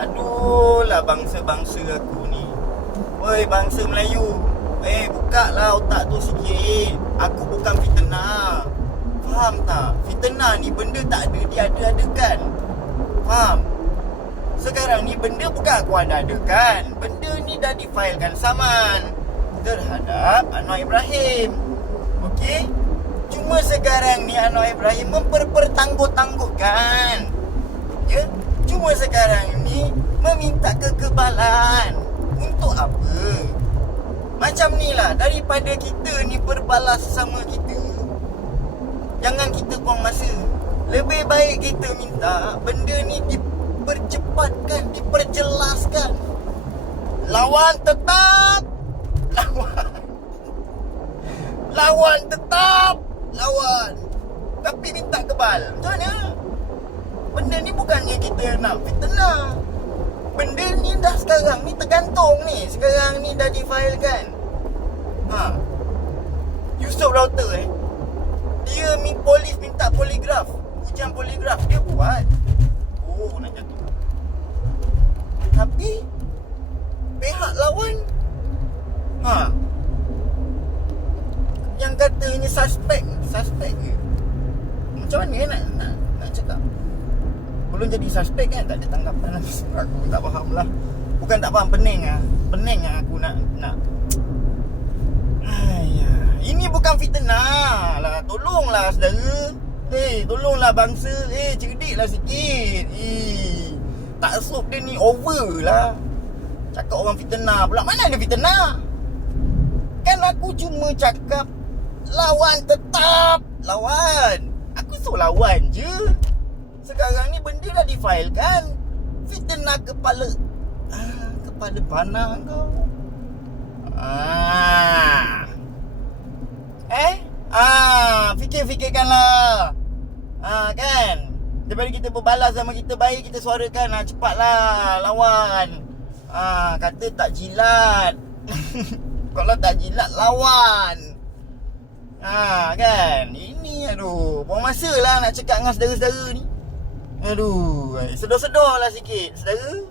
Aduh lah bangsa-bangsa aku ni. Woi bangsa Melayu, buka lah otak tu sikit. Aku bukan fitnah. Faham tak? Fitnah ni benda tak ada, dia ada-adakan. Faham? Sekarang ni benda bukan aku ada-adakan. Benda ni dah difailkan saman terhadap Anwar Ibrahim. Okey? Cuma sekarang ni Anwar Ibrahim mempertangguh-tangguhkan. Ya? Cuma sekarang ni meminta kekebalan. Untuk apa? Macam ni lah, daripada kita ni berbalas sesama kita, jangan kita buang masa. Lebih baik kita minta benda ni dipercepatkan, diperjelaskan. Lawan tetap lawan tetap lawan, tapi minta kebal. Macam mana? Benda ni bukannya kita nak fitnah. Benda ni dah sekarang ni tergantung ni. Sekarang ni dah difailkan. Yusof Router dia polis minta poligraf, ujian poligraf, dia buat. Oh, nak jatuh. Tapi pihak lawan yang katanya suspek ke? Macam mana nak cakap? Belum jadi suspek kan, tak ada tanggapan lagi. Aku tak faham lah. Bukan tak faham, pening lah aku nak. Ini bukan fitnah lah. Tolonglah saudara. Tolonglah bangsa. Cerdiklah sikit. Tak sok dia ni over lah. Cakap orang fitnah pula. Mana ada fitnah? Kan aku cuma cakap lawan tetap lawan. Aku sok lawan je. Sekarang ni benda dah difailkan. Fitnah kepala panah kau. Fikirkanlah. Kan? Daripada kita berbalas sama kita baik, kita suarakan. Cepatlah lawan. Kata tak jilat. Kalau tak jilat, lawan. Kan? Ini buang masa lah nak cakap dengan saudara-saudara ni. Sedar-sedar lah sikit, saudara.